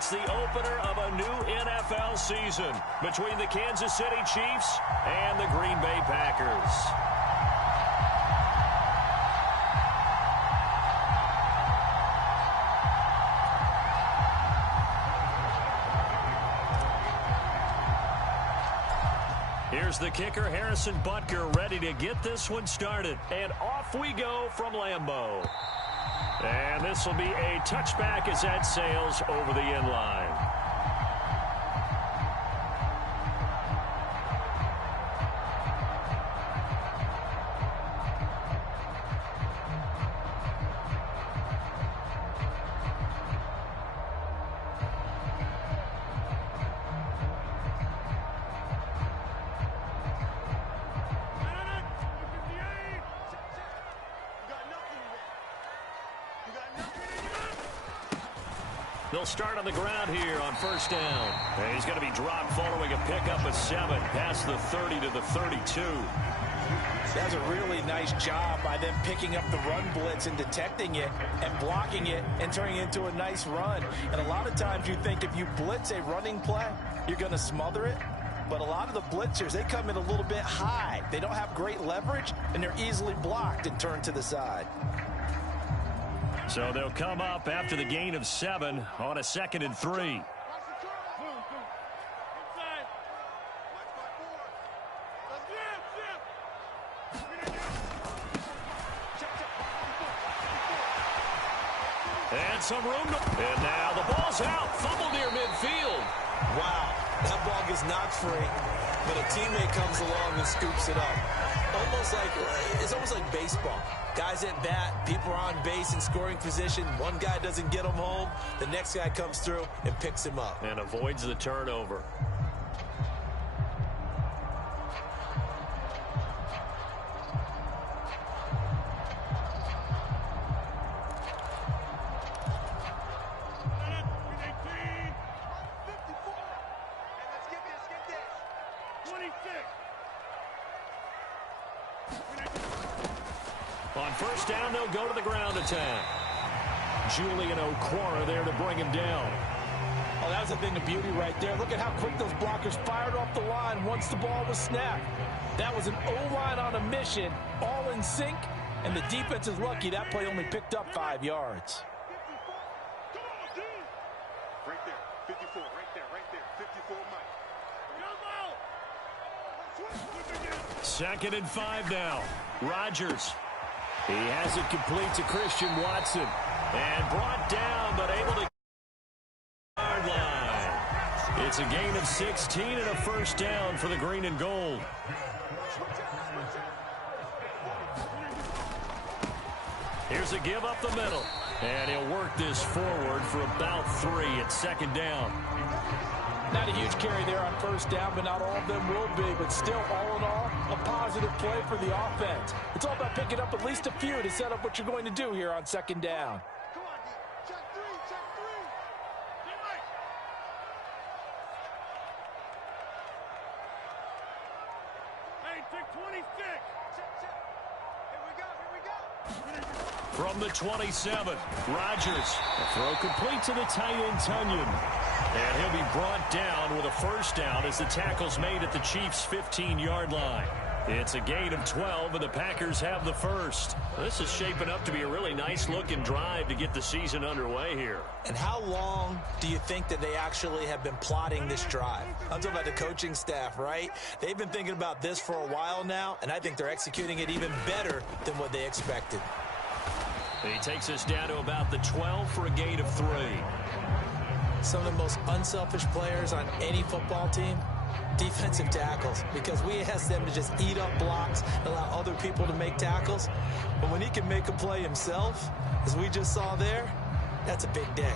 It's the opener of a new NFL season between the Kansas City Chiefs and the Green Bay Packers. Here's the kicker, Harrison Butker, ready to get this one started. And off we go from Lambeau. And this will be a touchback as that sails over the end line. They'll start on the ground here on first down. And he's going to be dropped following a pickup of 7 past the 30 to the 32. That's a really nice job by them picking up the run blitz and detecting it and blocking it and turning it into a nice run. And a lot of times you think if you blitz a running play, you're going to smother it. But a lot of the blitzers, they come in a little bit high. They don't have great leverage, and they're easily blocked and turned to the side. So they'll come up after the gain of 7 on a 2nd and 3. And some room. And now the ball's out. Fumble near midfield. Wow, that ball gets knocked free, but a teammate comes along and scoops it up. It's almost like baseball. Guys at bat, people are on base in scoring position. One guy doesn't get him home. The next guy comes through and picks him up. And avoids the turnover. On first down, they'll go to the ground attack. Julian Okwara there to bring him down. Oh, that was a thing of beauty right there. Look at how quick those blockers fired off the line once the ball was snapped. That was an O-line on a mission, all in sync, and the defense is lucky that play only picked up 5 yards. Right there, 54, right there, 54, Mike. 2nd and 5 now. Rodgers. He has it complete to Christian Watson. And brought down, but able to yard line. It's a gain of 16 and a first down for the green and gold. Here's a give up the middle. And he'll work this forward for about 3 at 2nd down. Not a huge carry there on first down, but not all of them will be. But still, all in all, a positive play for the offense. It's all about picking up at least a few to set up what you're going to do here on 2nd down. Come on, D. Check 3, check 3. Get right. Hey, check 26. Check. Here we go. From the 27, Rodgers. A throw complete to the tight end, Tunyon. And he'll be brought down with a first down as the tackle's made at the Chiefs' 15-yard line. It's a gain of 12, and the Packers have the first. This is shaping up to be a really nice-looking drive to get the season underway here. And how long do you think that they actually have been plotting this drive? I'm talking about the coaching staff, right? They've been thinking about this for a while now, and I think they're executing it even better than what they expected. He takes us down to about the 12 for a gain of 3. Some of the most unselfish players on any football team, defensive tackles, because we ask them to just eat up blocks, allow other people to make tackles. But when he can make a play himself, as we just saw there, that's a big day.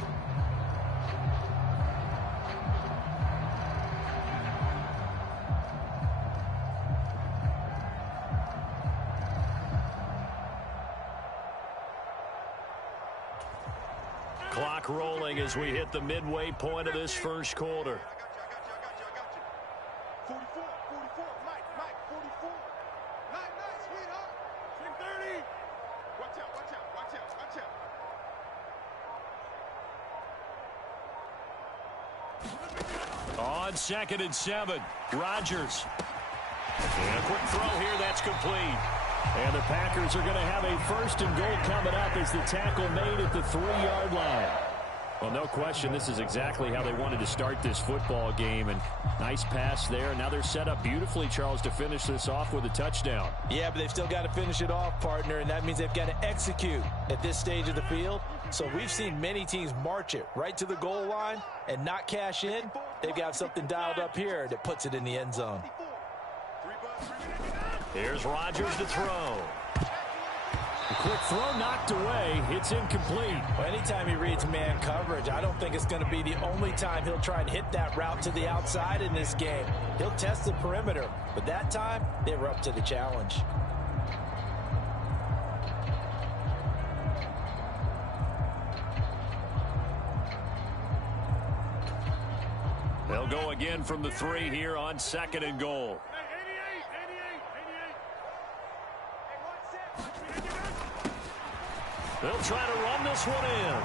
Clock rolling as we hit the midway point of this first quarter. I got you. 44, Mike, 44. Nice, sweetheart. 30. Watch out. On 2nd and 7, Rodgers. And a quick throw here, that's complete. And the Packers are going to have a 1st and goal coming up as the tackle made at the 3-yard line. Well, no question, this is exactly how they wanted to start this football game. And nice pass there. Now they're set up beautifully, Charles, to finish this off with a touchdown. Yeah, but they've still got to finish it off, partner, and that means they've got to execute at this stage of the field. So we've seen many teams march it right to the goal line and not cash in. They've got something dialed up here that puts it in the end zone. Here's Rodgers to throw. A quick throw knocked away. It's incomplete. Well, anytime he reads man coverage, I don't think it's going to be the only time he'll try and hit that route to the outside in this game. He'll test the perimeter, but that time they were up to the challenge. They'll go again from the 3 here on 2nd and goal. They'll try to run this one in.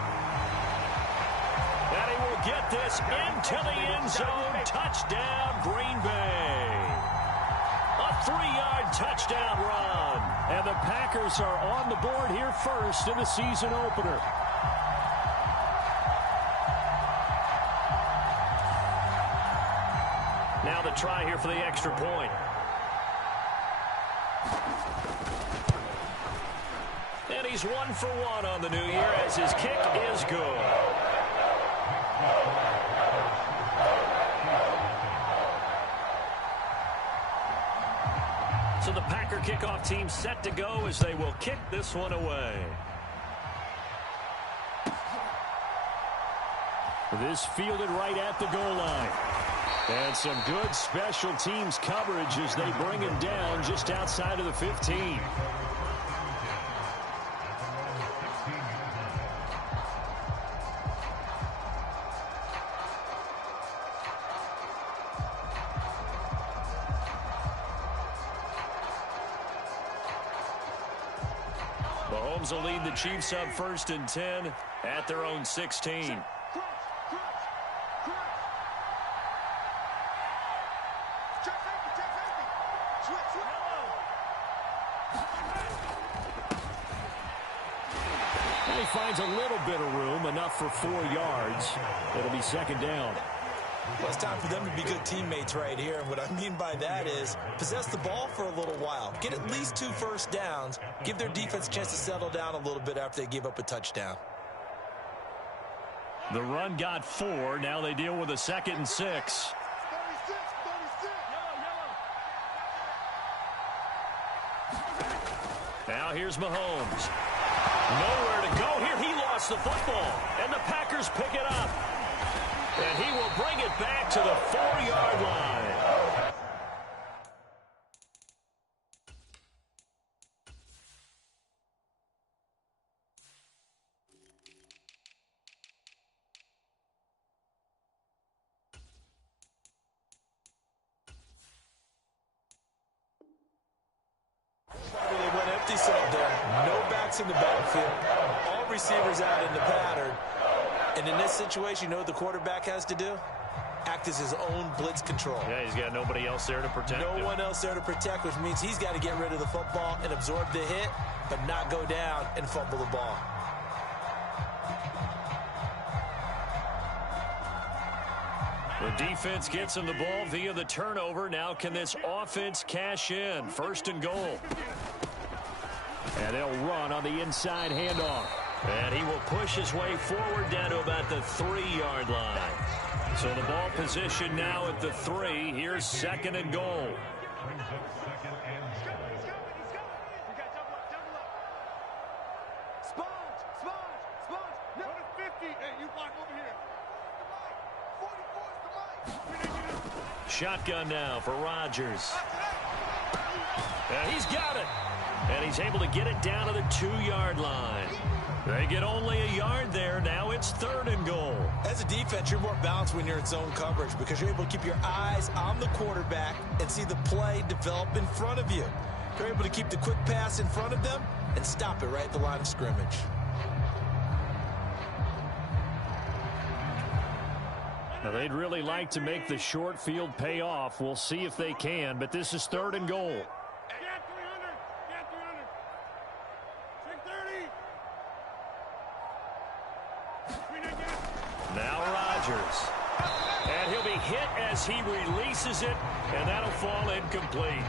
And he will get this into the end zone. Touchdown, Green Bay. A 3-yard touchdown run. And the Packers are on the board here first in the season opener. Now the try here for the extra point. And he's 1 for 1 on the new year as his kick is good. So the Packer kickoff team set to go as they will kick this one away. This fielded right at the goal line. And some good special teams coverage as they bring him down just outside of the 15. Mahomes will lead the Chiefs up 1st and 10 at their own 16. He finds a little bit of room, enough for 4 yards. It'll be 2nd down. Well, it's time for them to be good teammates right here. And what I mean by that is possess the ball for a little while. Get at least 2 first downs. Give their defense a chance to settle down a little bit after they give up a touchdown. The run got 4. Now they deal with a 2nd and 6. Now here's Mahomes. Nowhere to go here. He lost the football. And the Packers pick it up. And he will bring it back to the 4-yard line. They went empty set there. No backs in the backfield. All receivers out in the pattern. And in this situation, you know what the quarterback has to do? Act as his own blitz control. Yeah, he's got nobody else there to protect him. No one else there to protect, which means he's got to get rid of the football and absorb the hit, but not go down and fumble the ball. The defense gets him the ball via the turnover. Now can this offense cash in? 1st and goal. And they'll run on the inside handoff. And he will push his way forward down to about the 3-yard line. So the ball position now at the 3. Here's 2nd and goal. Shotgun now for Rodgers. And he's got it. And he's able to get it down to the 2-yard line. They get only a yard there. Now it's 3rd and goal. As a defense, you're more balanced when you're in zone coverage because you're able to keep your eyes on the quarterback and see the play develop in front of you. You're able to keep the quick pass in front of them and stop it right at the line of scrimmage. Now, they'd really like to make the short field pay off. We'll see if they can, but this is 3rd and goal. Get 300. Get 300. Swing 30. Now Rodgers. And he'll be hit as he releases it, and that'll fall incomplete.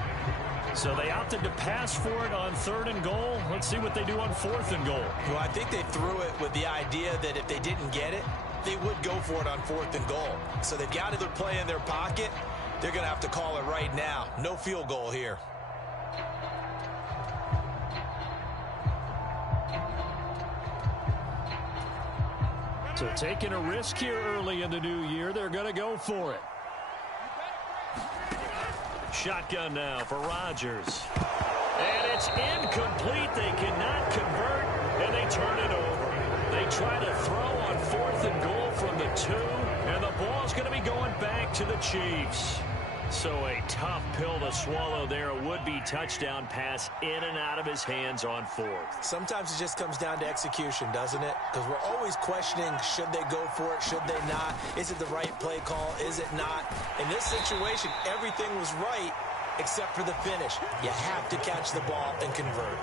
So they opted to pass for it on 3rd and goal. Let's see what they do on 4th and goal. Well, I think they threw it with the idea that if they didn't get it, they would go for it on 4th and goal. So they've got their play in their pocket. They're going to have to call it right now. No field goal here. So taking a risk here early in the new year, they're going to go for it. Shotgun now for Rodgers. And it's incomplete. They cannot convert, and they turn it over. They try to throw on 4th and goal from the 2, and the ball's going to be going back to the Chiefs. So a tough pill to swallow there. A would-be touchdown pass in and out of his hands on 4th. Sometimes it just comes down to execution, doesn't it? Because we're always questioning, should they go for it, should they not? Is it the right play call, is it not? In this situation, everything was right except for the finish. You have to catch the ball and convert.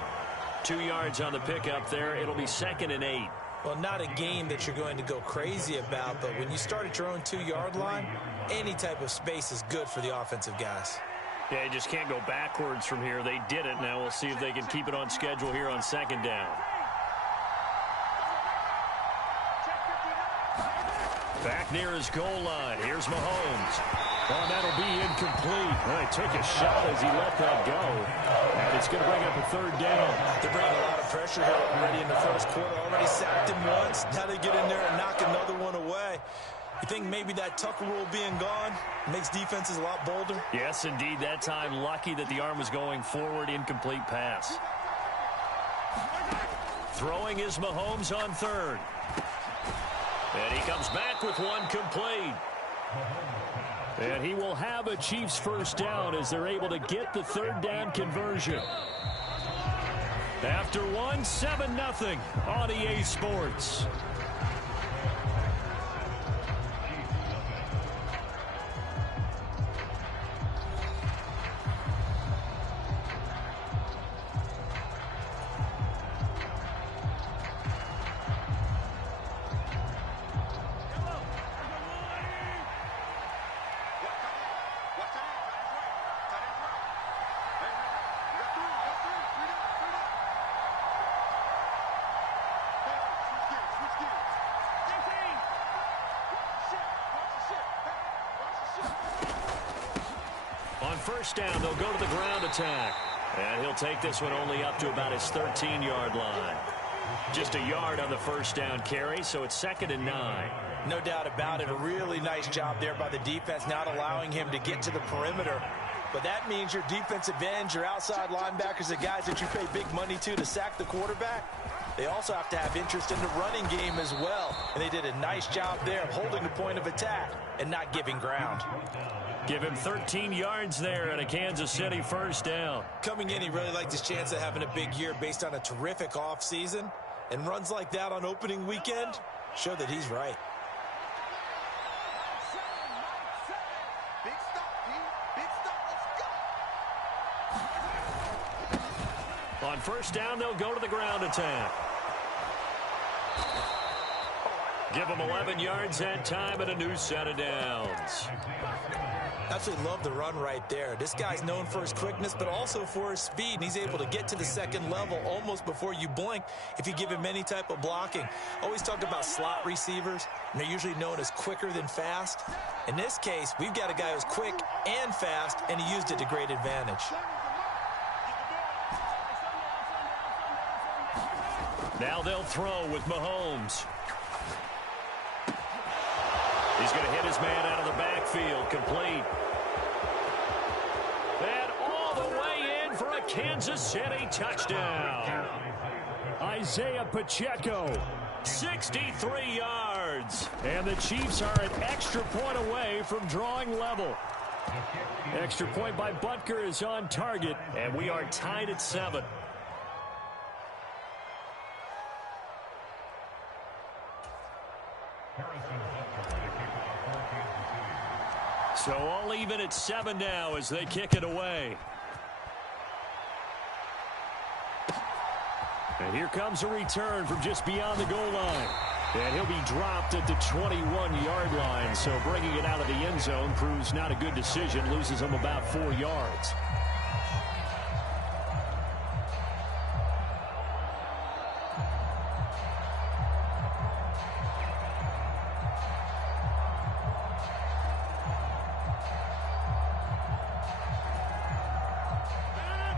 2 yards on the pickup there. It'll be 2nd and 8. Well, not a game that you're going to go crazy about, but when you start at your own 2-yard line, any type of space is good for the offensive guys. Yeah, you just can't go backwards from here. They did it. Now we'll see if they can keep it on schedule here on 2nd down. Back near his goal line. Here's Mahomes. Oh, that'll be incomplete. Well, he took a shot as he let that go. And it's going to bring up a 3rd down. They're bringing a lot of pressure here already in the first quarter. Already sacked him once. Now they get in there and knock another one away. You think maybe that Tucker rule being gone makes defenses a lot bolder? Yes, indeed. That time, lucky that the arm was going forward. Incomplete pass. Throwing is Mahomes on 3rd. And he comes back with one complete. And he will have a Chiefs 1st down as they're able to get the 3rd down conversion. After 1, 7-0 on EA Sports. On 1st down, they'll go to the ground attack. And he'll take this one only up to about his 13-yard line. Just a yard on the 1st down carry, so it's 2nd and 9. No doubt about it. A really nice job there by the defense, not allowing him to get to the perimeter. But that means your defensive ends, your outside linebackers, the guys that you pay big money to sack the quarterback, they also have to have interest in the running game as well. And they did a nice job there of holding the point of attack and not giving ground. Give him 13 yards there and a Kansas City 1st down. Coming in, he really liked his chance of having a big year based on a terrific offseason. And runs like that on opening weekend show that he's right. Big stop, D. Big stop. Let's go. On 1st down, they'll go to the ground attack. Give them 11 yards that time and a new set of downs. Absolutely love the run right there. This guy's known for his quickness, but also for his speed. And he's able to get to the 2nd level almost before you blink if you give him any type of blocking. Always talk about slot receivers, and they're usually known as quicker than fast. In this case, we've got a guy who's quick and fast, and he used it to great advantage. Now they'll throw with Mahomes. He's going to hit his man out of the backfield, complete. And all the way in for a Kansas City touchdown. Isaiah Pacheco, 63 yards. And the Chiefs are an extra point away from drawing level. Extra point by Butker is on target, and we are tied at 7. So all even at 7 now as they kick it away. And here comes a return from just beyond the goal line. And he'll be dropped at the 21-yard line. So bringing it out of the end zone proves not a good decision. Loses him about 4 yards.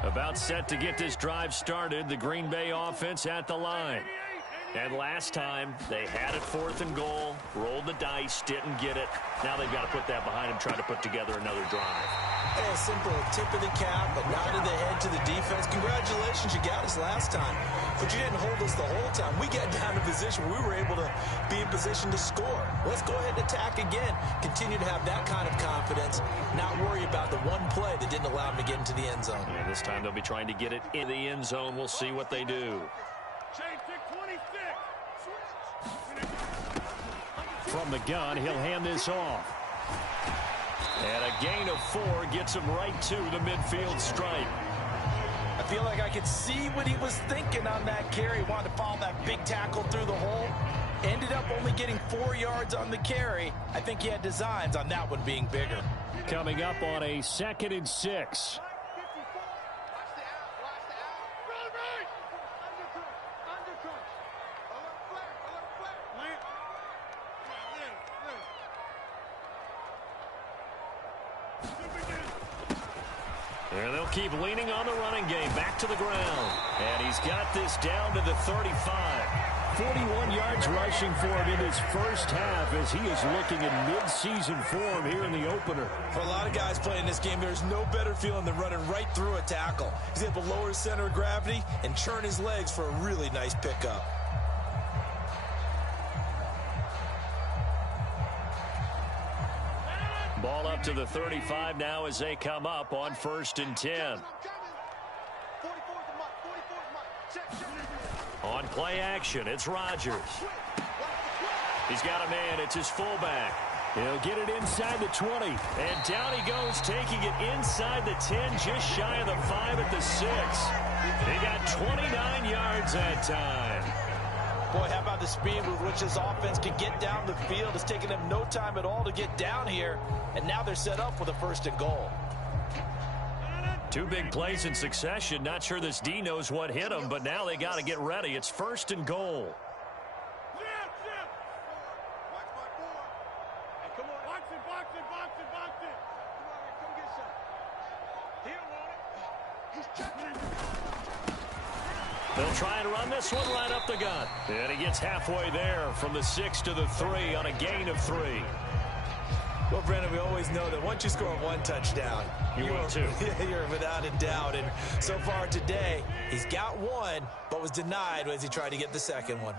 About set to get this drive started. The Green Bay offense at the line. And last time, they had it 4th and goal, rolled the dice, didn't get it. Now they've got to put that behind them, try to put together another drive. A simple tip of the cap, a nod of the head to the defense. Congratulations, you got us last time. But you didn't hold us the whole time. We got down to position where we were able to be in position to score. Let's go ahead and attack again. Continue to have that kind of confidence. Not worry about the one play that didn't allow them to get into the end zone. And this time they'll be trying to get it in the end zone. We'll see what they do. From the gun, he'll hand this off. And a gain of 4 gets him right to the midfield stripe. I feel like I could see what he was thinking on that carry. Wanted to follow that big tackle through the hole. Ended up only getting 4 yards on the carry. I think he had designs on that one being bigger. Coming up on a 2nd and 6. And they'll keep leaning on the running game. Back to the ground. And he's got this down to the 35. 41 yards rushing for him in his first half as he is looking in mid-season form here in the opener. For a lot of guys playing this game, there's no better feeling than running right through a tackle. He's able to lower his center of gravity and churn his legs for a really nice pickup. Ball up to the 35 now as they come up on 1st and 10. On play action, it's Rodgers. He's got a man. It's his fullback. He'll get it inside the 20. And down he goes, taking it inside the 10, just shy of the 5 at the 6. They got 29 yards that time. Boy, how about the speed with which this offense can get down the field? It's taken them no time at all to get down here, and now they're set up with a 1st and goal. 2 big plays in succession. Not sure this D knows what hit him, but now they got to get ready. It's 1st and goal. They'll try and run this one right up the gut. And he gets halfway there from the 6 to the 3 on a gain of 3. Well, Brandon, we always know that once you score 1 touchdown, you win 2. You're without a doubt. And so far today, he's got 1, but was denied as he tried to get the 2nd one.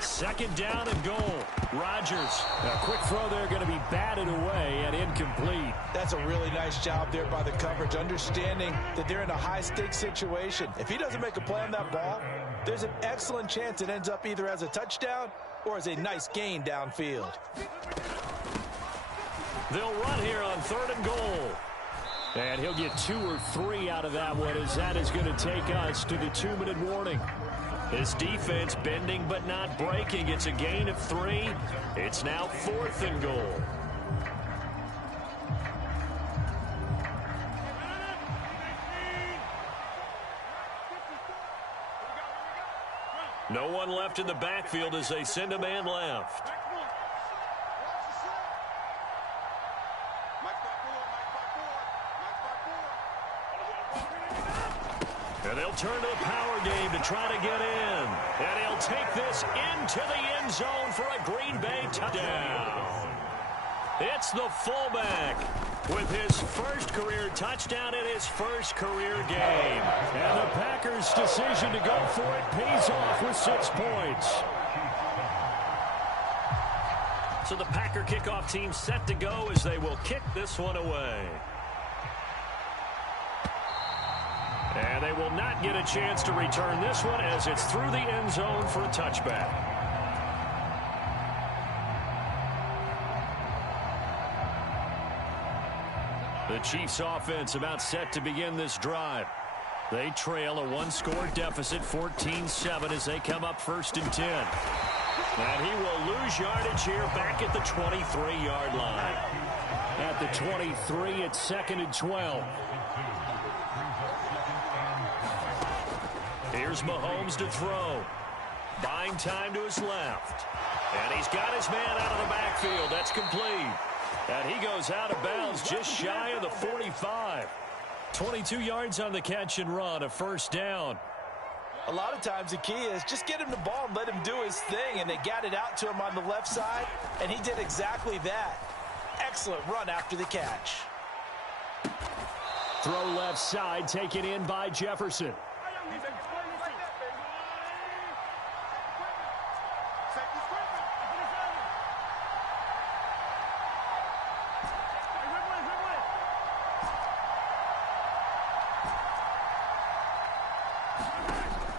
Second down and goal. Rodgers. A quick throw there going to be batted away and incomplete. That's a really nice job there by the coverage, understanding that they're in a high-stakes situation. If he doesn't make a play on that ball, there's an excellent chance it ends up either as a touchdown or as a nice gain downfield. They'll run here on 3rd and goal. And he'll get 2 or 3 out of that one as that is going to take us to the 2-minute warning. This defense bending but not breaking. It's a gain of 3. It's now 4th and goal. No one left in the backfield as they send a man left. And they'll turn to the power game to try to get in. And he'll take this into the end zone for a Green Bay touchdown. It's the fullback with his first career touchdown in his first career game. And the Packers' decision to go for it pays off with 6 points. So the Packer kickoff team set to go as they will kick this one away. not get a chance to return this one as it's through the end zone for a touchback. The Chiefs offense about set to begin this drive. They trail a one-score deficit, 14-7, as they come up 1st and 10. And he will lose yardage here back at the 23-yard line. At the 23, it's 2nd and 12. Here's Mahomes to throw. Buying time to his left. And he's got his man out of the backfield. That's complete. And he goes out of bounds just shy of the 45. 22 yards on the catch and run, a 1st down. A lot of times the key is just get him the ball and let him do his thing, and they got it out to him on the left side, and he did exactly that. Excellent run after the catch. Throw left side, taken in by Jefferson.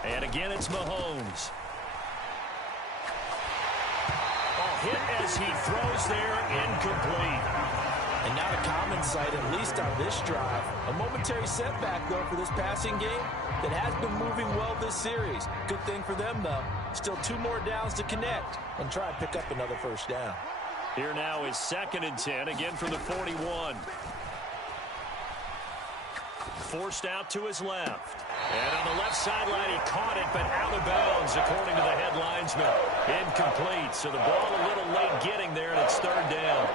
And again, it's Mahomes. Hit as he throws there, incomplete. And not a common sight, at least on this drive. A momentary setback, though, for this passing game that has been moving well this series. Good thing for them, though. Still 2 more downs to connect and try and pick up another 1st down. Here now is 2nd and 10, again from the 41. Forced out to his left. And on the left sideline, he caught it, but out of bounds, according to the head linesman. Incomplete, so the ball a little late getting there, and it's 3rd down.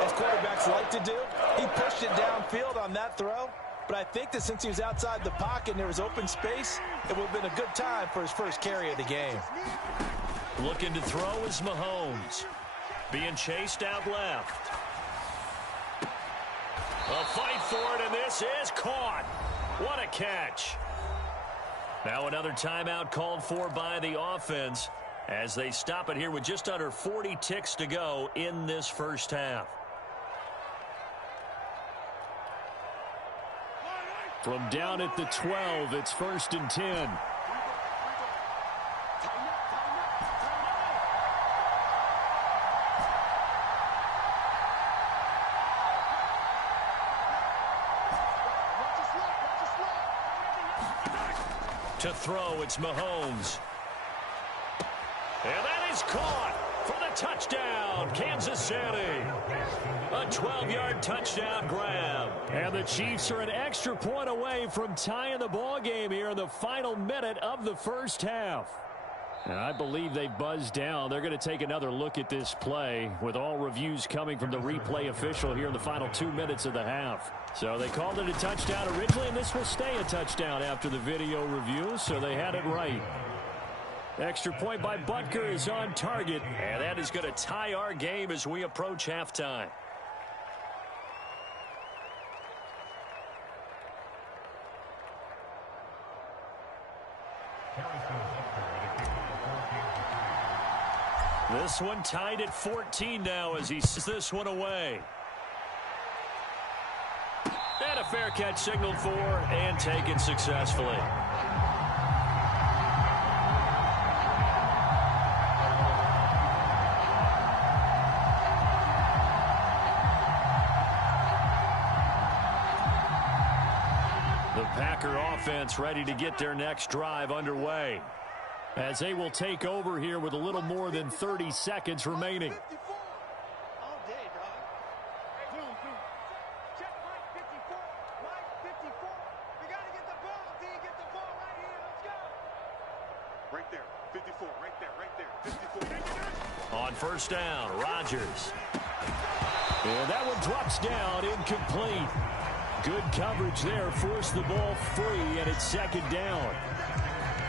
As quarterbacks like to do, he pushed it downfield on that throw. But I think that since he was outside the pocket and there was open space, it would have been a good time for his first carry of the game. Looking to throw is Mahomes. Being chased out left. A fight for it, and this is caught. What a catch. Now another timeout called for by the offense as they stop it here with just under 40 ticks to go in this 1st half. From down at the 12, it's 1st and 10. To throw, it's Mahomes. And that is caught for the touchdown, Kansas City. A 12-yard touchdown grab. And the Chiefs are an extra point away from tying the ball game here in the final minute of the 1st half. And I believe they buzzed down. They're going to take another look at this play with all reviews coming from the replay official here in the final 2 minutes of the half. So they called it a touchdown originally, and this will stay a touchdown after the video review, so they had it right. Extra point by Butker is on target, and that is going to tie our game as we approach halftime. This one tied at 14 now as he sends this one away. And a fair catch signaled for and taken successfully. The Packer offense ready to get their next drive underway, as they will take over here with a little more than 30 seconds remaining. All day, dog. Check Mike 54. Mike 54. We got to get the ball, D. Get the ball right here. Let's go. Right there. 54. Right there. Right there. 54. On 1st down, Rodgers. And that one drops down, incomplete. Good coverage there, forced the ball free, and it's 2nd down.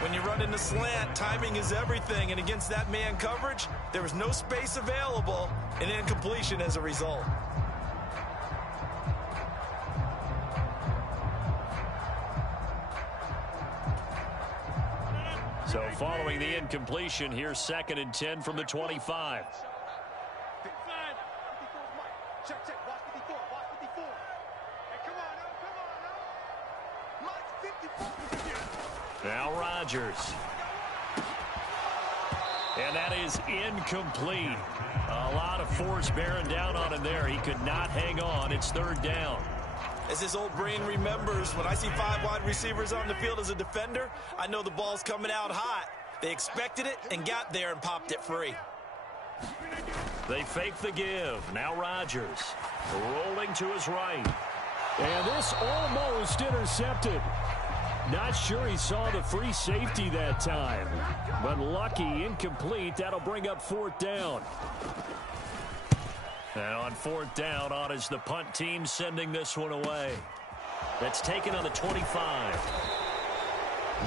When you run in the slant, timing is everything, and against that man coverage, there was no space available, and incompletion as a result. So following the incompletion, here's 2nd and 10 from the 25. Check, check. Watch 54. Watch 54. Hey, come on, now. Come on, now. Mike 54. Now Rodgers. And that is incomplete. A lot of force bearing down on him there. He could not hang on. It's third down. As his old brain remembers, when I see 5 wide receivers on the field as a defender, I know the ball's coming out hot. They expected it and got there and popped it free. They fake the give. Now Rodgers rolling to his right. And this almost intercepted. Not sure he saw the free safety that time. But lucky, incomplete. That'll bring up fourth down. And on fourth down, on is the punt team sending this one away. That's taken on the 25.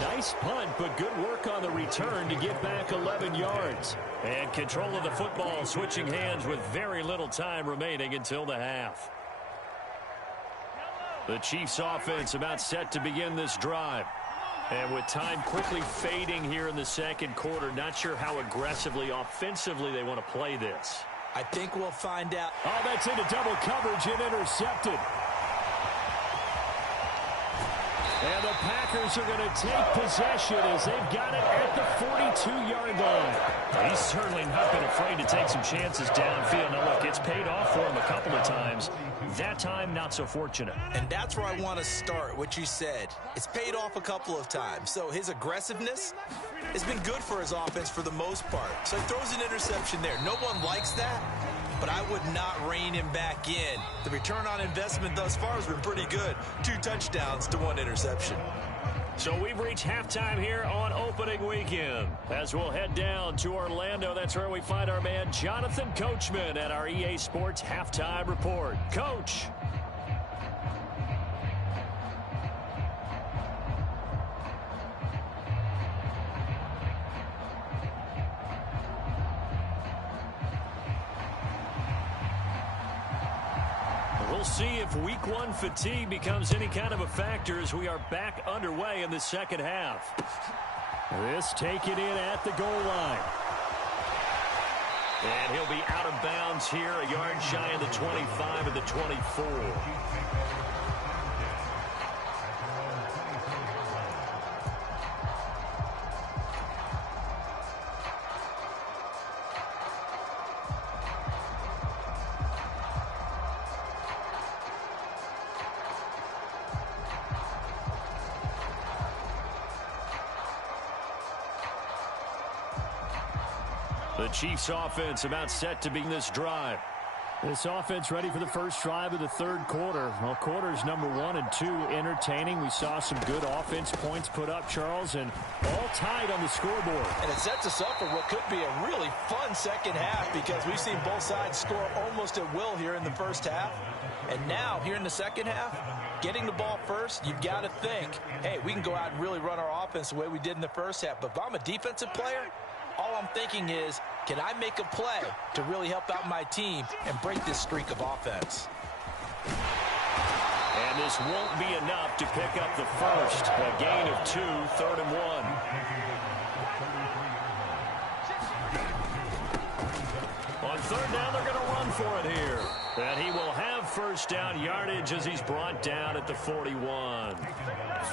Nice punt, but good work on the return to get back 11 yards. And control of the football switching hands with very little time remaining until the half. The Chiefs offense about set to begin this drive. And with time quickly fading here in the second quarter, not sure how aggressively, offensively they want to play this. I think we'll find out. Oh, that's into double coverage and intercepted. And the Packers are going to take possession as they've got it at the 42-yard line. He's certainly not been afraid to take some chances downfield. Now, look, it's paid off for him a couple of times. That time, not so fortunate. And that's where I want to start, what you said. It's paid off a couple of times. So his aggressiveness has been good for his offense for the most part. So he throws an interception there. No one likes that, but I would not rein him back in. The return on investment thus far has been pretty good. 2 touchdowns to 1 interception. So we've reached halftime here on opening weekend. As we'll head down to Orlando, that's where we find our man Jonathan Coachman at our EA Sports Halftime Report. Coach. We'll see if week 1 fatigue becomes any kind of a factor as we are back underway in the second half. This taken in at the goal line. And he'll be out of bounds here, a yard shy of the 25 of the 24. The Chiefs offense about set to begin this drive. This offense ready for the first drive of the third quarter. Well, quarters number 1 and 2 entertaining. We saw some good offense points put up, Charles, and all tied on the scoreboard. And it sets us up for what could be a really fun second half because we've seen both sides score almost at will here in the first half. And now, here in the second half, getting the ball first, you've got to think, hey, we can go out and really run our offense the way we did in the first half. But if I'm a defensive player, all I'm thinking is, can I make a play to really help out my team and break this streak of offense? And this won't be enough to pick up the first. A gain of 2, 3rd and 1. On third down, they're going to run for it here. And he will have first down yardage as he's brought down at the 41.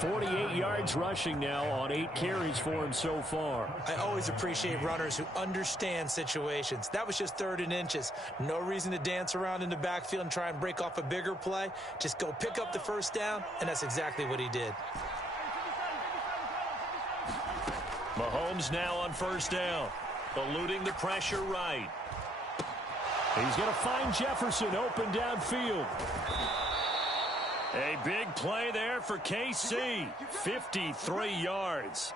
48 yards rushing now on 8 carries for him so far. I always appreciate runners who understand situations. That was just 3rd and inches. No reason to dance around in the backfield and try and break off a bigger play. Just go pick up the first down, and that's exactly what he did. Mahomes now on first down, eluding the pressure right. He's going to find Jefferson open downfield. A big play there for KC. 53 yards.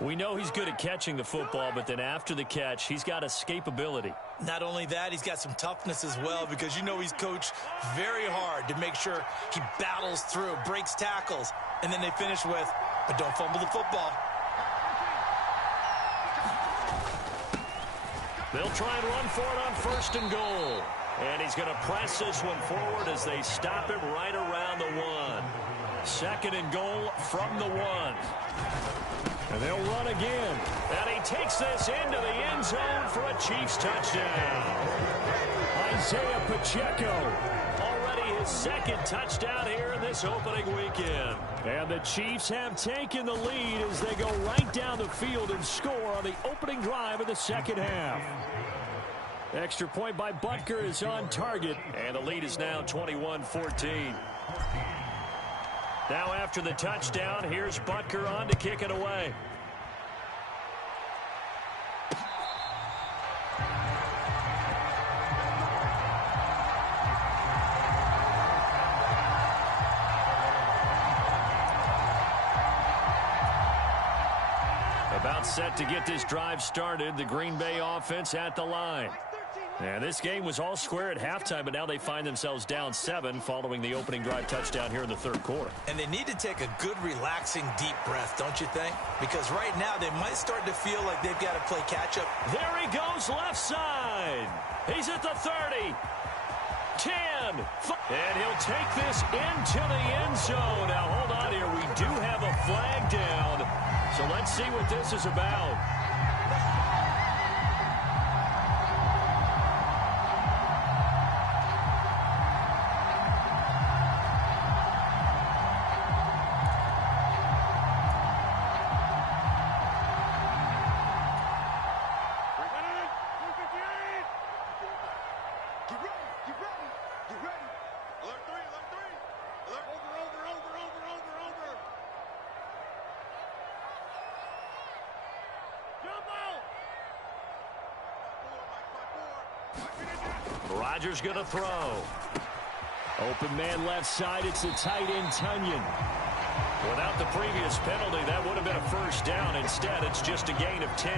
We know he's good at catching the football, but then after the catch, he's got escapability. Not only that, he's got some toughness as well because you know he's coached very hard to make sure he battles through, breaks tackles, and then they finish with, but don't fumble the football. They'll try and run for it on 1st and goal. And he's going to press this one forward as they stop him right around the 1. 2nd and goal from the 1. And they'll run again. And he takes this into the end zone for a Chiefs touchdown. Isaiah Pacheco, already his second touchdown here in this opening weekend. And the Chiefs have taken the lead as they go right down the field and score on the opening drive of the second half. Extra point by Butker is on target, and the lead is now 21-14. Now after the touchdown, here's Butker on to kick it away. About set to get this drive started. The Green Bay offense at the line. And this game was all square at halftime, but now they find themselves down 7 following the opening drive touchdown here in the third quarter. And they need to take a good, relaxing, deep breath, don't you think? Because right now they might start to feel like they've got to play catch-up. There he goes left side. He's at the 30. 10. And he'll take this into the end zone. Now, hold on here. We do have a flag down. So let's see what this is about. Rodgers going to throw. Open man left side. It's the tight end, Tunyon. Without the previous penalty, that would have been a first down. Instead, it's just a gain of 10.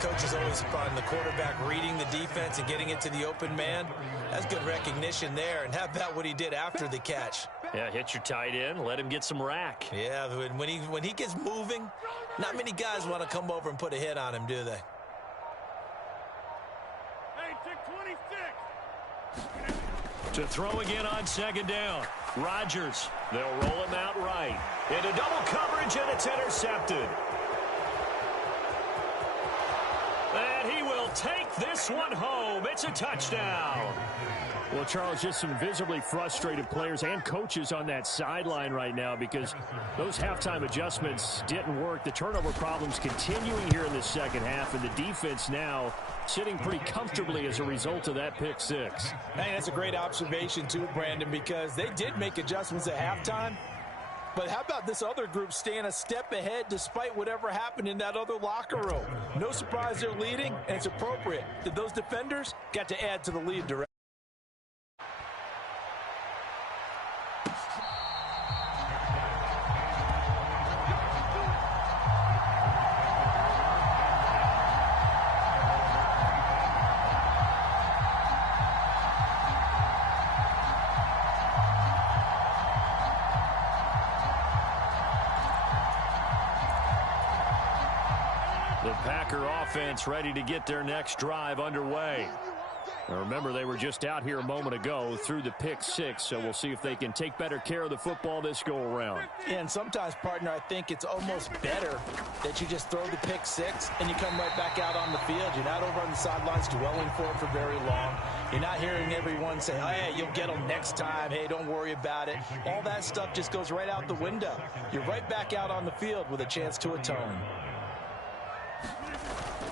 Coach is always fun. The quarterback reading the defense and getting it to the open man. That's good recognition there. And how about what he did after the catch? Yeah, hit your tight end. Let him get some rack. Yeah, when he gets moving, not many guys want to come over and put a hit on him, do they? To throw again on second down. Rodgers. They'll roll him out right. Into double coverage, and it's intercepted. And he will take this one home. It's a touchdown. Well, Charles, just some visibly frustrated players and coaches on that sideline right now because those halftime adjustments didn't work. The turnover problems continuing here in the second half, and the defense now sitting pretty comfortably as a result of that pick six. Hey, that's a great observation too, Brandon, because they did make adjustments at halftime. But how about this other group staying a step ahead despite whatever happened in that other locker room? No surprise they're leading, and it's appropriate that those defenders got to add to the lead directly. The Packer offense ready to get their next drive underway. Now remember, they were just out here a moment ago through the pick six, so we'll see if they can take better care of the football this go-around. And sometimes, partner, I think it's almost better that you just throw the pick six and you come right back out on the field. You're not over on the sidelines dwelling for it for very long. You're not hearing everyone say, hey, you'll get them next time. Hey, don't worry about it. All that stuff just goes right out the window. You're right back out on the field with a chance to atone.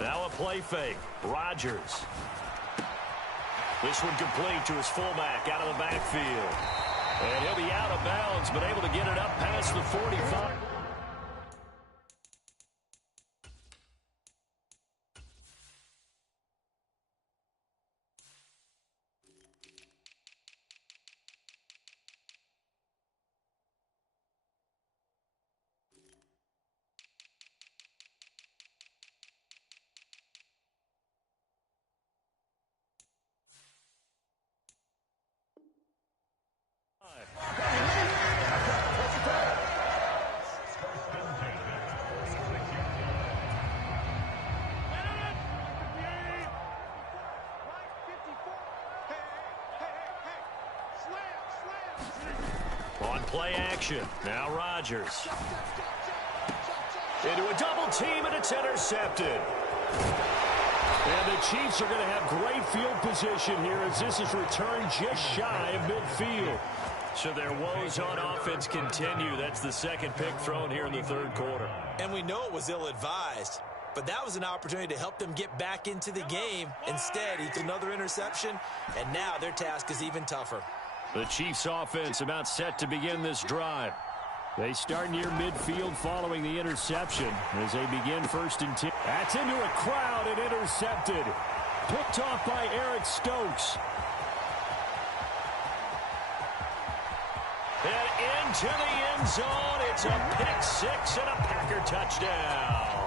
Now a play fake. Rodgers. This one complete to his fullback out of the backfield. And he'll be out of bounds, but able to get it up past the 45. On play action. Now Rodgers. Into a double team, and it's intercepted. And the Chiefs are going to have great field position here as this is returned just shy of midfield. So their woes on offense continue. That's the second pick thrown here in the third quarter. And we know it was ill-advised, but that was an opportunity to help them get back into the game. Instead, he threw another interception, and now their task is even tougher. The Chiefs offense about set to begin this drive. They start near midfield following the interception as they begin 1st and 10. That's into a crowd and intercepted. Picked off by Eric Stokes. And into the end zone. It's a pick six and a Packer touchdown.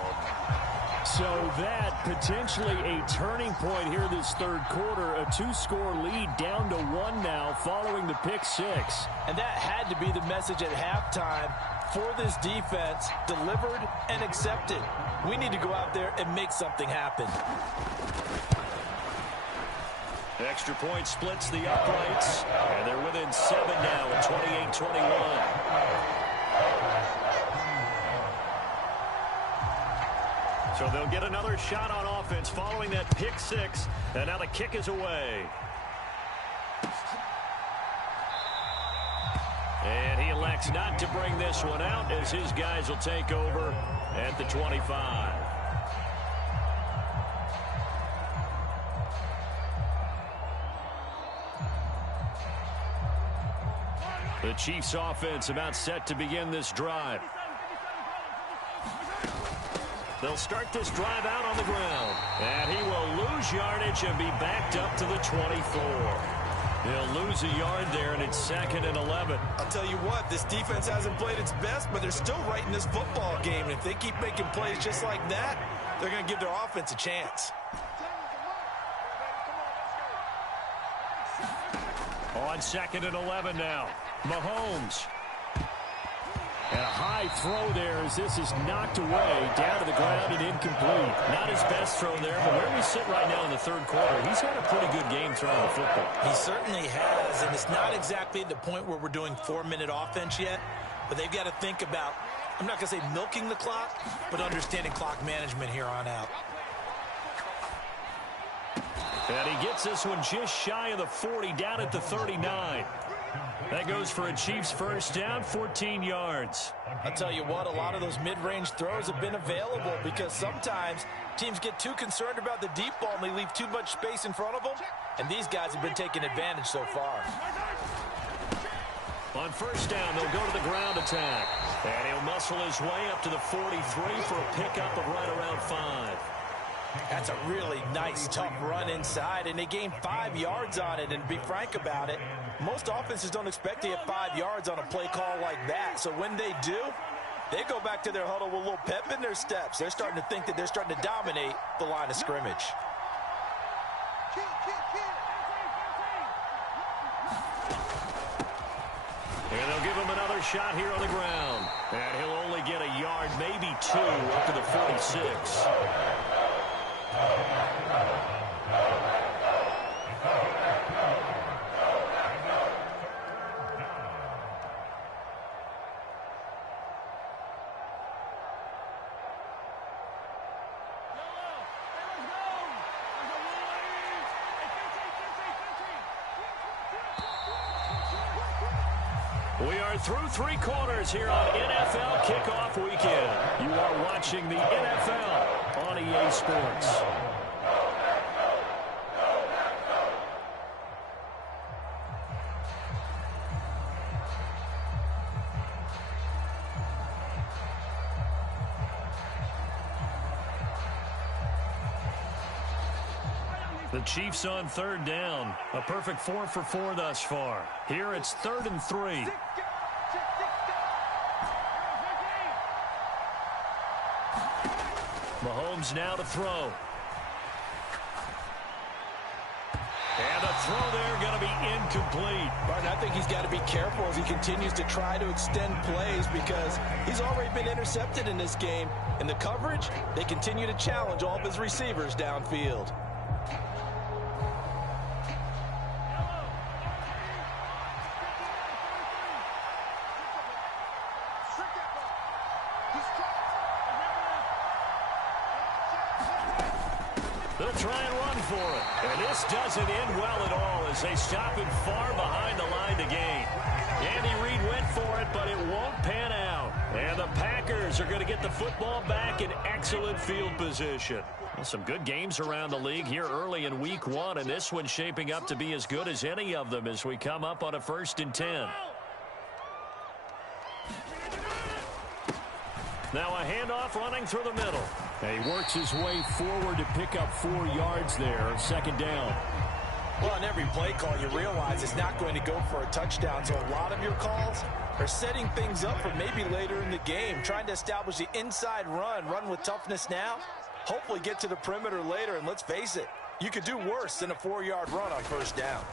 So that potentially a turning point here this third quarter. A 2-score lead down to 1 now following the pick six. And that had to be the message at halftime for this defense. Delivered and accepted. We need to go out there and make something happen. The extra point splits the uprights. And they're within 7 now at 28-21. So they'll get another shot on offense following that pick six. And now the kick is away. And he elects not to bring this one out as his guys will take over at the 25. The Chiefs offense about set to begin this drive. They'll start this drive out on the ground. And he will lose yardage and be backed up to the 24. He'll lose a yard there, and it's 2nd and 11. I'll tell you what, this defense hasn't played its best, but they're still right in this football game. And if they keep making plays just like that, they're going to give their offense a chance. On 2nd and 11 now. Mahomes. And a high throw there as this is knocked away down to the ground and incomplete. Not his best throw there, but where we sit right now in the third quarter, he's had a pretty good game throwing the football. He certainly has, and it's not exactly the point where we're doing 4-minute offense yet, but they've got to think about, I'm not going to say milking the clock, but understanding clock management here on out. And he gets this one just shy of the 40, down at the 39. That goes for a Chiefs first down, 14 yards. I'll tell you what, a lot of those mid-range throws have been available because sometimes teams get too concerned about the deep ball and they leave too much space in front of them, and these guys have been taking advantage so far. On first down, they'll go to the ground attack. And he'll muscle his way up to the 43 for a pickup of right around 5. That's a really nice, tough run inside, and they gained 5 yards on it. And to be frank about it, most offenses don't expect to get 5 yards on a play call like that. So when they do, they go back to their huddle with a little pep in their steps. They're starting to think that they're starting to dominate the line of scrimmage. And they'll give him another shot here on the ground. And he'll only get a yard, maybe 2, up to the 46. We are through 3 quarters here on NFL Kickoff Weekend. You are watching the NFL on EA Sports. The Chiefs on third down. A perfect 4 for 4 thus far. Here it's 3rd and 3. Mahomes now to throw. And a throw there going to be incomplete. Martin, I think he's got to be careful as he continues to try to extend plays because he's already been intercepted in this game. In the coverage, they continue to challenge all of his receivers downfield. The going to try and run for it. And this doesn't end well at all as they stop him far behind the line to gain. Andy Reid went for it, but it won't pan out. And the Packers are going to get the football back in excellent field position. Well, some good games around the league here early in week 1, and this one's shaping up to be as good as any of them as we come up on a 1st and 10. Now a handoff running through the middle. And he works his way forward to pick up 4 yards there. 2nd down. Well, on every play call, you realize it's not going to go for a touchdown. So a lot of your calls are setting things up for maybe later in the game, trying to establish the inside run with toughness now, hopefully get to the perimeter later. And let's face it, you could do worse than a 4-yard run on 1st down.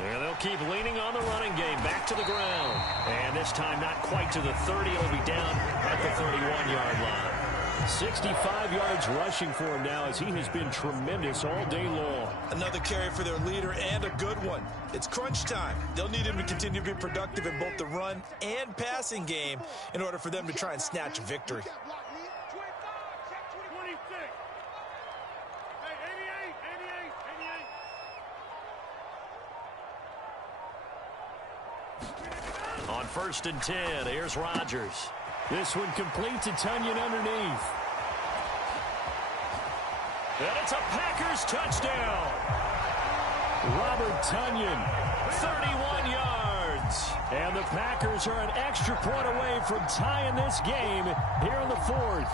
And they'll keep leaning on the running game back to the ground. And this time not quite to the 30. It'll be down at the 31-yard line. 65 yards rushing for him now as he has been tremendous all day long. Another carry for their leader and a good one. It's crunch time. They'll need him to continue to be productive in both the run and passing game in order for them to try and snatch a victory. On 1st and 10, here's Rodgers. This one complete to Tonyan underneath. And it's a Packers touchdown. Robert Tonyan, 31 yards. And the Packers are an extra point away from tying this game here in the 4th.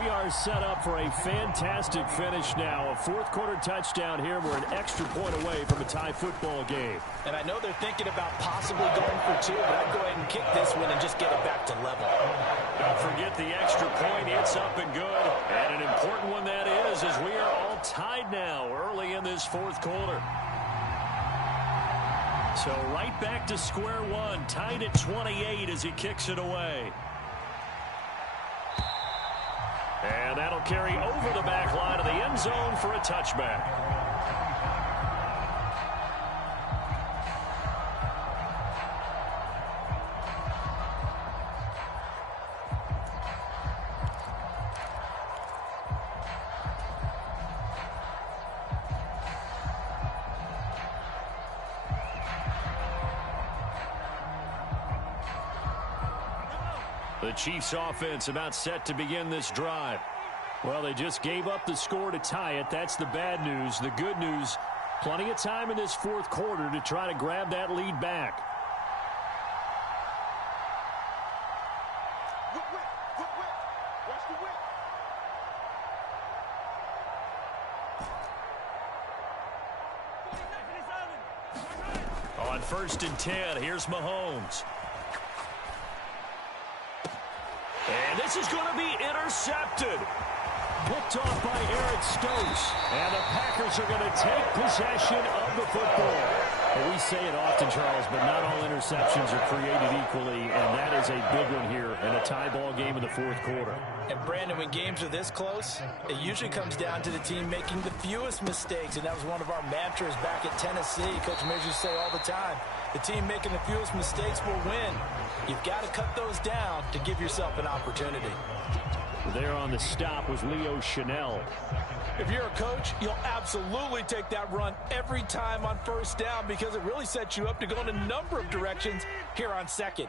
We are set up for a fantastic finish now. A 4th quarter touchdown here. We're an extra point away from a tie football game. And I know they're thinking about possibly going for 2, but I'd go ahead and kick this one and just get it back to level. Don't forget the extra point. It's up and good. And an important one that is, as we are all tied now early in this 4th quarter. So right back to square one, tied at 28 as he kicks it away. And that'll carry over the back line of the end zone for a touchback. The Chiefs offense about set to begin this drive. Well, they just gave up the score to tie it. That's the bad news. The good news, plenty of time in this 4th quarter to try to grab that lead back. On 1st and 10, here's Mahomes. And this is going to be intercepted. Picked off by Eric Stokes. And the Packers are going to take possession of the football. Well, we say it often, Charles, but not all interceptions are created equally, and that is a big one here in a tie ball game in the 4th quarter. And, Brandon, when games are this close, it usually comes down to the team making the fewest mistakes, and that was one of our mantras back at Tennessee. Coach Mears used to say all the time, the team making the fewest mistakes will win. You've got to cut those down to give yourself an opportunity. There on the stop was Leo Chanel. If you're a coach, you'll absolutely take that run every time on 1st down because it really sets you up to go in a number of directions here on 2nd.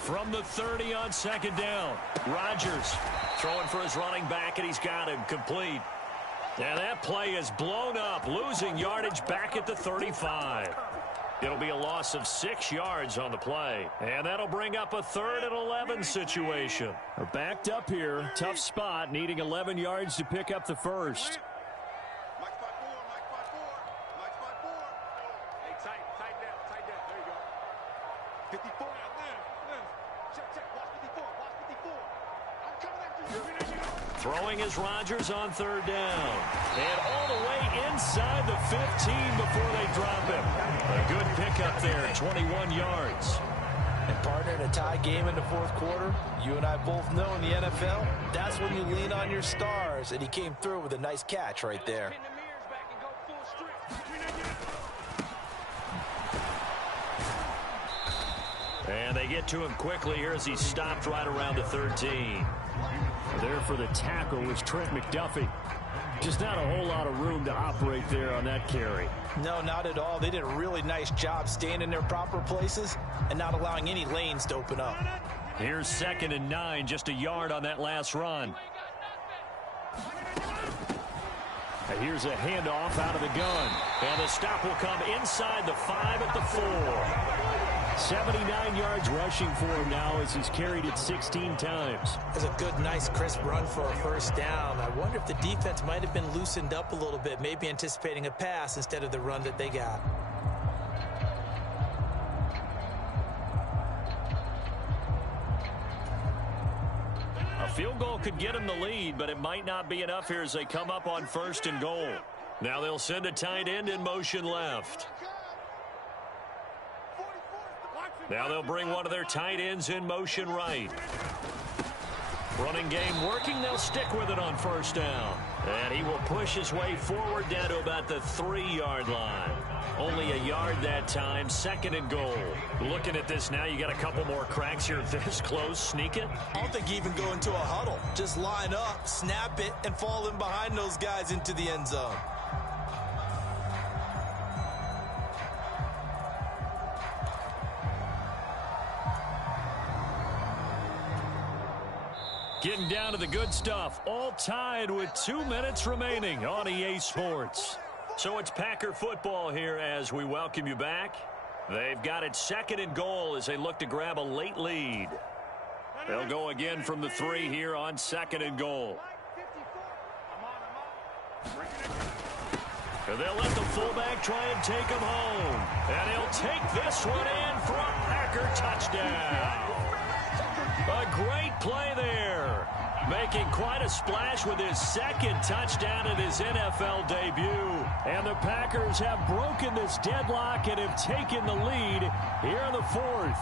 From the 30 on 2nd down, Rodgers throwing for his running back, and he's got him complete. And that play is blown up, losing yardage back at the 35. It'll be a loss of 6 yards on the play, and that'll bring up a 3rd and 11 situation. We're backed up here, tough spot, needing 11 yards to pick up the 1st. Throwing is Rodgers on 3rd down. And all the way inside the 15 before they drop him. A good pickup there, 21 yards. And partner, in a tie game in the fourth quarter, you and I both know in the NFL, that's when you lean on your stars. And he came through with a nice catch right there. And they get to him quickly here as he stopped right around the 13. There for the tackle was Trent McDuffie. Just not a whole lot of room to operate there on that carry. No, not at all. They did a really nice job staying in their proper places and not allowing any lanes to open up. Here's 2nd and 9, just a yard on that last run. And here's a handoff out of the gun. And the stop will come inside the 5 at the 4. 79 yards rushing for him now as he's carried it 16 times. That's a good, nice, crisp run for a first down. I wonder if the defense might have been loosened up a little bit, maybe anticipating a pass instead of the run that they got. A field goal could get him the lead, but it might not be enough here as they come up on 1st and goal. Now they'll send a tight end in motion left. Now they'll bring one of their tight ends in motion right. Running game working. They'll stick with it on 1st down. And he will push his way forward down to about the 3-yard line. Only a yard that time. 2nd and goal. Looking at this now, you got a couple more cracks here this close. Sneak it. I don't think you even go into a huddle. Just line up, snap it, and fall in behind those guys into the end zone. Getting down to the good stuff. All tied with 2 minutes remaining on EA Sports. So it's Packer football here as we welcome you back. They've got it 2nd and goal as they look to grab a late lead. They'll go again from the 3 here on 2nd and goal. And they'll let the fullback try and take him home. And he'll take this one in for a Packer touchdown. A great play there. Making quite a splash with his 2nd touchdown in his NFL debut. And the Packers have broken this deadlock and have taken the lead here in the 4th.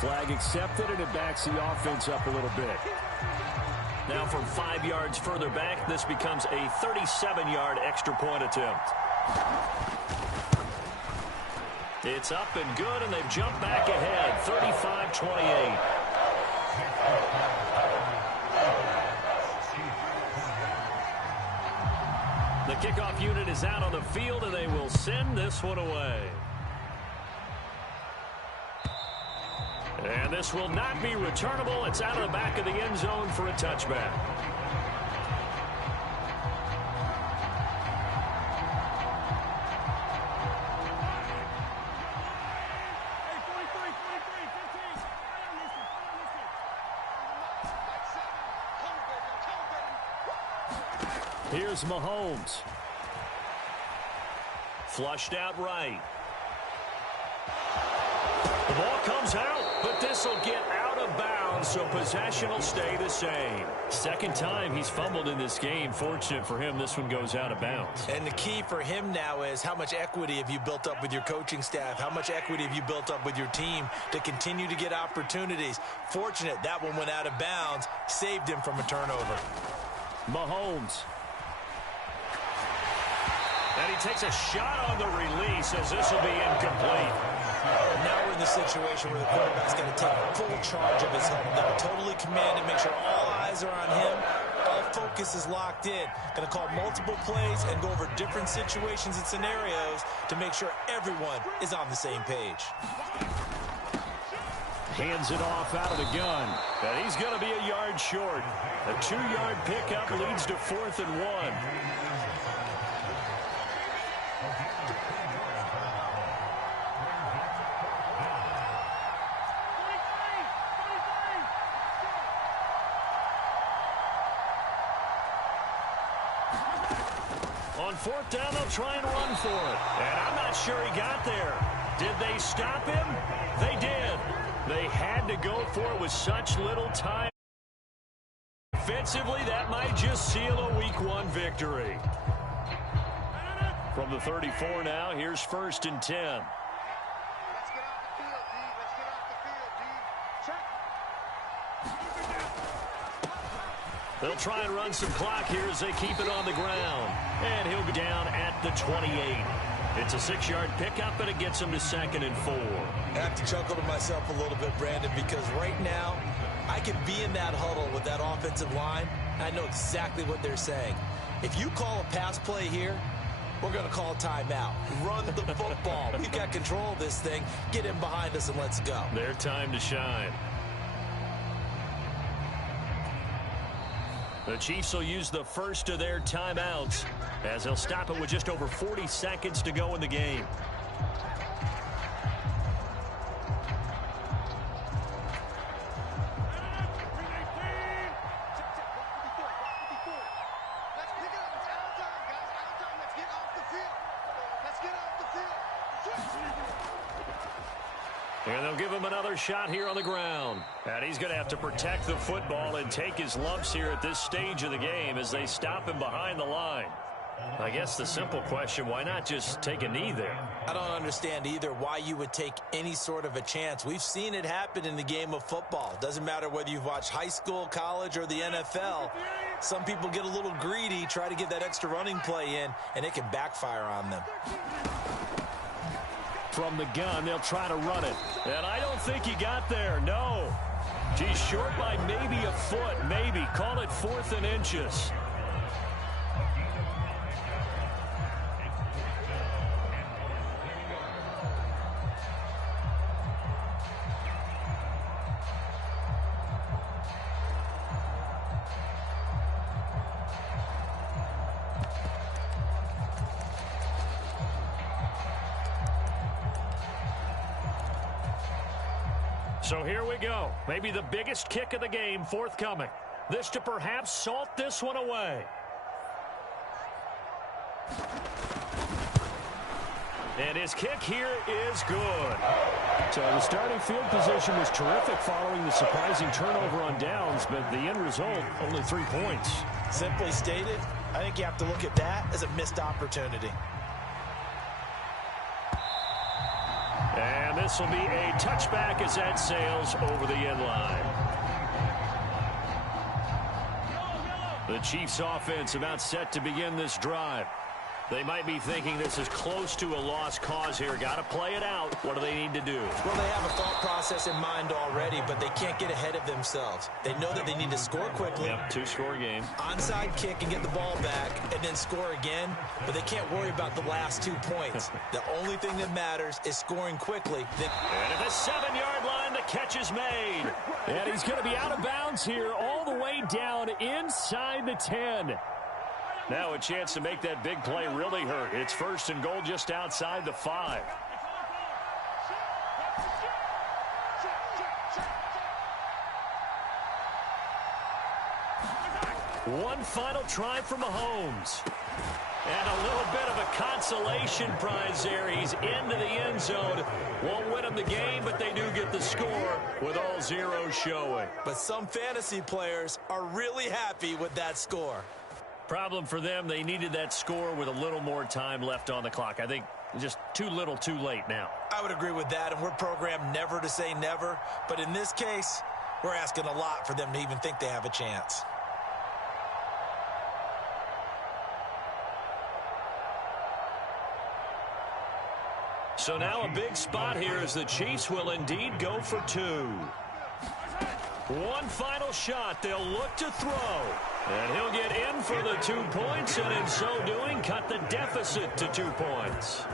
Flag accepted, and it backs the offense up a little bit. Now from 5 yards further back, this becomes a 37-yard extra point attempt. It's up and good, and they've jumped back ahead, 35-28. The kickoff unit is out on the field, and they will send this one away. And this will not be returnable. It's out of the back of the end zone for a touchback. Here's Mahomes. Flushed out right. The ball comes out, but this will get out of bounds, so possession will stay the same. 2nd time he's fumbled in this game. Fortunate for him, this one goes out of bounds. And the key for him now is how much equity have you built up with your coaching staff? How much equity have you built up with your team to continue to get opportunities? Fortunate that one went out of bounds, saved him from a turnover. Mahomes. And he takes a shot on the release as this will be incomplete. Now we're in the situation where the quarterback's got to take full charge of his helmet. Got to totally command it, make sure all eyes are on him. All focus is locked in. Going to call multiple plays and go over different situations and scenarios to make sure everyone is on the same page. Hands it off out of the gun. And he's going to be a yard short. A 2-yard pickup leads to 4th and 1. On fourth down, they'll try and run for it. And I'm not sure he got there. Did they stop him? They did. They had to go for it with such little time. Offensively, that might just seal a Week 1 victory. From the 34 now, here's 1st and 10. Let's get off the field, D. Let's get off the field, D. Check. They'll try and run some clock here as they keep it on the ground. And he'll go down at the 28. It's a 6-yard pickup, and it gets him to 2nd and 4. I have to chuckle to myself a little bit, Brandon, because right now I can be in that huddle with that offensive line. I know exactly what they're saying. If you call a pass play here, we're going to call timeout. Run the football. We've got control of this thing. Get in behind us and let's go. Their time to shine. The Chiefs will use the first of their timeouts as they'll stop it with just over 40 seconds to go in the game. And they'll give him another shot here on the ground. And he's going to have to protect the football and take his lumps here at this stage of the game as they stop him behind the line. I guess the simple question, why not just take a knee there? I don't understand either why you would take any sort of a chance. We've seen it happen in the game of football. Doesn't matter whether you've watched high school, college, or the NFL. Some people get a little greedy, try to get that extra running play in, and it can backfire on them. From the gun, they'll try to run it. And I don't think he got there, no. He's short by maybe a foot, maybe. Call it 4th and inches. So here we go. Maybe the biggest kick of the game forthcoming. This to perhaps salt this one away. And his kick here is good. So the starting field position was terrific following the surprising turnover on downs, but the end result, only 3 points. Simply stated, I think you have to look at that as a missed opportunity. And this will be a touchback as that sails over the end line. The Chiefs offense about set to begin this drive. They might be thinking this is close to a lost cause here. Got to play it out. What do they need to do? Well, they have a thought process in mind already, but they can't get ahead of themselves. They know that they need to score quickly. Yep, 2-score game. Onside kick and get the ball back and then score again, but they can't worry about the last 2 points. The only thing that matters is scoring quickly. And at the 7-yard line, the catch is made. And he's going to be out of bounds here all the way down inside the 10. Now a chance to make that big play really hurt. It's 1st and goal just outside the 5. One final try for Mahomes. And a little bit of a consolation prize there. He's into the end zone. Won't win them the game, but they do get the score with all zeros showing. But some fantasy players are really happy with that score. Problem for them, they needed that score with a little more time left on the clock. I think just too little, too late now. I would agree with that, and we're programmed never to say never. But in this case, we're asking a lot for them to even think they have a chance. So now a big spot here as the Chiefs will indeed go for 2. One final shot. They'll look to throw. And he'll get in for the 2 points, and in so doing, cut the deficit to 2 points.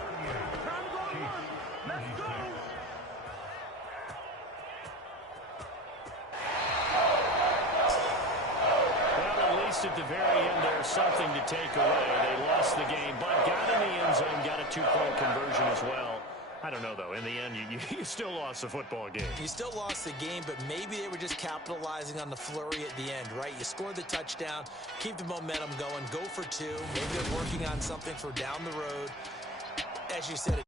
Well, at least at the very end, there's something to take away. They lost the game, but got in the end zone, got a 2-point conversion as well. I don't know, though. In the end, you still lost the football game. You still lost the game, but maybe they were just capitalizing on the flurry at the end, right? You scored the touchdown, keep the momentum going, go for two. Maybe they're working on something for down the road. As you said,